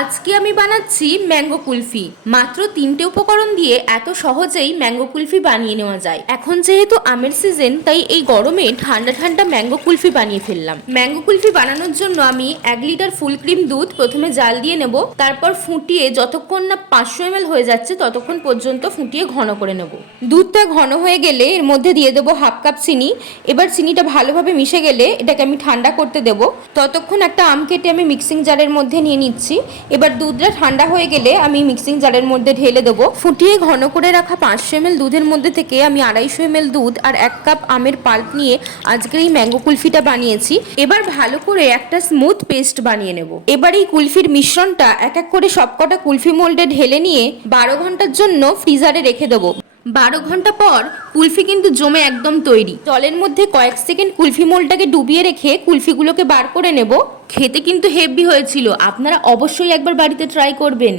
আজকে আমি বানাচ্ছি ম্যাঙ্গো কুলফি। মাত্র তিনটে উপকরণ দিয়ে এত সহজেই ম্যাঙ্গো কুলফি বানিয়ে নেওয়া যায়। এখন যেহেতু আমের সিজন তাই এই গরমে ঠান্ডা ঠান্ডা ম্যাঙ্গো কুলফি বানিয়ে ফেললাম। ম্যাঙ্গো কুলফি বানানোর জন্য আমি এক লিটার ফুল ক্রিম দুধ প্রথমে জাল দিয়ে নেব, তারপর ফুটিয়ে যতক্ষণ না পাঁচশো এম হয়ে যাচ্ছে, ততক্ষণ পর্যন্ত ফুটিয়ে ঘন করে নেব। দুধটা ঘন হয়ে গেলে এর মধ্যে দিয়ে দেবো হাফ কাপ চিনি। এবার চিনিটা ভালোভাবে মিশে গেলে এটাকে আমি ঠান্ডা করতে দেব। ততক্ষণ একটা আম কেটে আমি মিক্সিং জারের মধ্যে নিয়ে নিচ্ছি। এবার দুধটা ঠান্ডা হয়ে গেলে আমি মিক্সিং জারের মধ্যে ঢেলে দেবো। ফুটিয়ে ঘন করে রাখা পাঁচশো এম দুধের মধ্যে থেকে আমি আড়াইশো এম দুধ আর এক কাপ আমের পাল্প নিয়ে আজকের এই ম্যাঙ্গো কুলফিটা বানিয়েছি। এবার ভালো করে একটা স্মুথ পেস্ট বানিয়ে নেব। এবার এই কুলফির মিশ্রণটা এক এক করে সবকটা কুলফি মোল্ডে ঢেলে নিয়ে বারো ঘণ্টার জন্য ফ্রিজারে রেখে দেবো। বারো ঘণ্টা পর কুলফি কিন্তু জমে একদম তৈরি। জলের মধ্যে কয়েক সেকেন্ড কুলফি মোলটাকে ডুবিয়ে রেখে কুলফিগুলোকে বার করে নেব। খেতে কিন্তু হেভি হয়েছিল। আপনারা অবশ্যই একবার বাড়িতে ট্রাই করবেন।